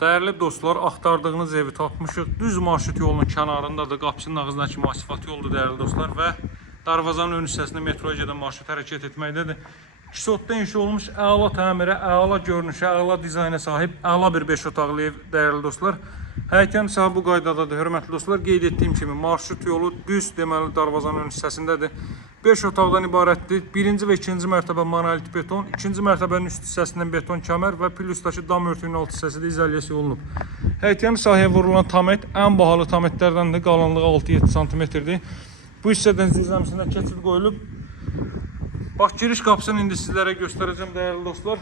Değerli dostlar, axtardığınız evi tapmışıq. Düz marşrut yolunun kənarındadır. Qapısının ağzından kimi asfalt yoldur değerli dostlar və darvazanın ön hissəsində metroya gedən marşrut hərəkət etməkdədir. İkisotda inşa olmuş, əla təmirə, əla görünüşə, əla dizayna sahib, əla bir 5 otaqlı ev değerli dostlar. Həyətən isə bu qaydadadır, hörmətli dostlar. Qeyd etdiyim kimi marşrut yolu düz deməli darvazanın ön hissəsindədir. 5 otaqdan ibarətdir. Birinci və ikinci mərtəbə monolit beton, ikinci mərtəbənin üst hissəsindən beton kəmər və plusdakı dam örtüyünün alt hissəsi də izolyasiya olunub. Həyətyan sahəyə vurulan tamet ən bahalı tametlərdəndir. Qalınlığı 6-7 cm-dir. Bu hissədən zirzəmisindən keçid qoyulub. Bax, giriş qapısını indi sizlərə göstərəcəm dəyərli dostlar.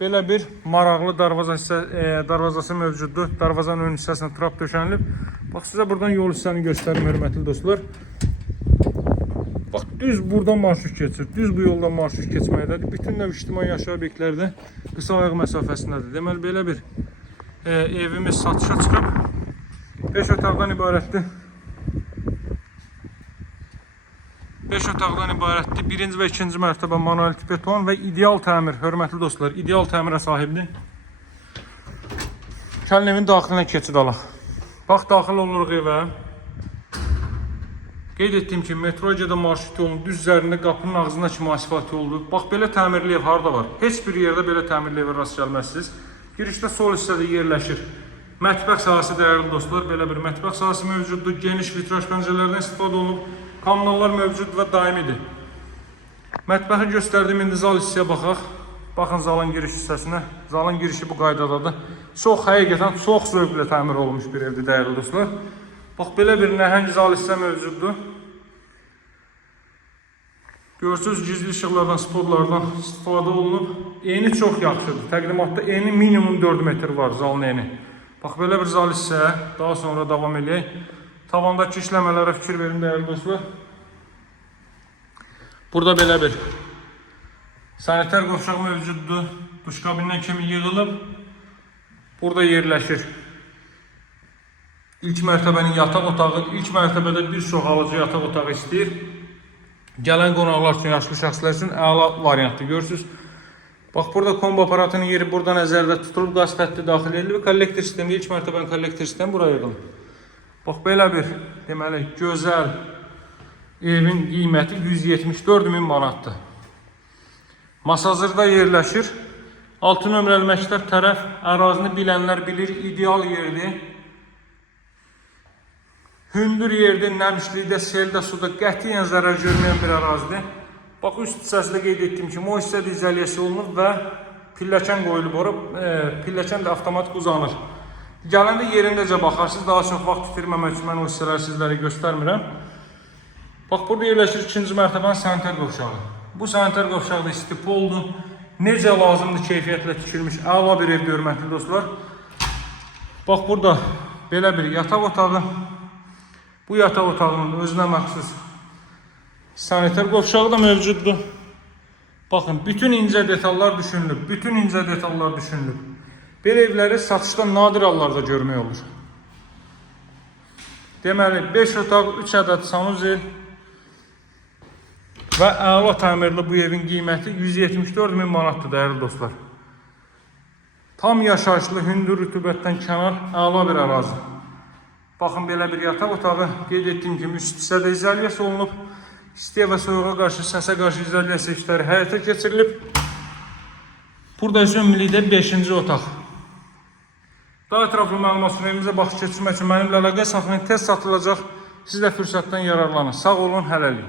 Belə bir maraqlı darvazası mövcuddur. Darvazanın ön hissəsinə trap döşənilib. Bax, sizə buradan yol hissəni göstərim hörmətli dostlar. Bax, düz buradan marşrut keçir. Düz bu yoldan marşrut keçməkdədir. Bütün növ ictimai yaşayış obyektlərdə qısa ayaq məsafəsindədir. Deməli, belə bir evimiz satışa çıxıb. 5 otaqdan ibarətdir. 5 otaqdan ibarətdir. Birinci və ikinci mərtəbə monolit beton və ideal təmir, hörmətli dostlar, ideal təmirə sahibdir. Gəlin evin daxilinə keçid alaq. Bax, daxil oluruq evə. Qeyd etdiyim kimi metroya gedən marşrut yolunun düz üzərində qapının ağzına kimi asfalt yoldur. Bax, belə təmirli ev harda var? Heç bir yerdə belə təmirli evə rast gəlməzsiniz. Girişdə sol hissədə yerləşir. Mətbəx sahəsi dəyərli dostlar, belə bir mətbəx sahəsi mövcuddur. Geniş vitraj pəncərələrdən istifadə olunub. Kanallar mövcud və daimidir. Mətbəxi göstərdiyim indi zal hissəyə baxaq. Baxın zalın giriş hissəsinə. Zalın girişi bu qaydadadır. Çox həqiqətən çox zövqlə təmir olunmuş bir evdir dəyərli dostlar. Bax, belə bir nəhəng zal hissə mövcuddur. Görürsünüz, gizli işıqlardan, spotlardan istifadə olunub. Eni çox yaxşıdır. Təqdimatda eni minimum 4 metr var zalın eni. Bax, belə bir zal hissəyə daha sonra davam edək. Tavandakı işləmələrə fikir verin dəyərli dostlar. Burada belə bir sanitar qovşaq mövcuddur. Duş kabindən kimi yığılıb. Burada yerləşir. İlk mərtəbənin yataq otağı. İlk mərtəbədə bir çox alıcı yataq otağı istəyir. Gələn qonaqlar üçün, yaşlı şəxslər üçün əla variantdır. Görürsünüz. Bax, burada kombo aparatının yeri burada nəzərdə tutulub. Qaz xətti daxil edilib. Kollektor sistemi, ilk mərtəbənin kollektor sistemi buraya yığılıb. Bax, belə bir deməli gözəl evin qiyməti 174.000 manatdır. Masazırda yerləşir. 6 nömrəli məktəb tərəf ərazini bilənlər bilir, ideal yerdir. Hündür yerdir, nəmişlikdə, seldə, suda qətiyyən zərər görməyən bir ərazidir. Bax, üst hissəsində qeyd etdiyim kimi o hissədə izolyasiya olunur və pilləkən qoyulub ora, pilləkən də avtomatik uzanır. Gələndə yerindəcə baxarsınız, daha çox vaxt itirməmək üçün mən o hissələri sizlərə göstərmirəm. Bax, burada yerləşir ikinci mərtəbənin sanitar qovşağı. Bu sanitar qovşağı da istipoldur. Necə lazımdır keyfiyyətlə tikilmiş, əla bir ev hörmətli dostlar. Bax, burada belə bir yataq otağı. Bu yataq otağının özünə məxsus sanitar qovşağı da mövcuddur. Baxın, bütün incə detallar düşünülüb. Bütün incə detallar düşünülüb. Belə evləri satışda nadir hallarda görmək olur. Deməli, 5 otaq, 3 ədəd sanuzel və əla təmirli bu evin qiyməti 174.000 manatdır dəyərli dostlar. Tam yaşayışlı, hündür rütubətdən kənar, əla bir ərazi. Baxın, belə bir yataq otağı, qeyd etdiyim kimi üst hissədə izolyasiya olunub. İstiyə və soyuğa qarşı, səsə qarşı izolyasiya işləri həyata keçirilib. Burada isə ümumilikdə 5-ci otaq. Daha ətraflı məlumat üçün evimizə baxış keçirmək üçün mənimlə əlaqə saxlayın, tez satılacaq. Siz də fürsətdən yararlanın. Sağ olun, hələlik.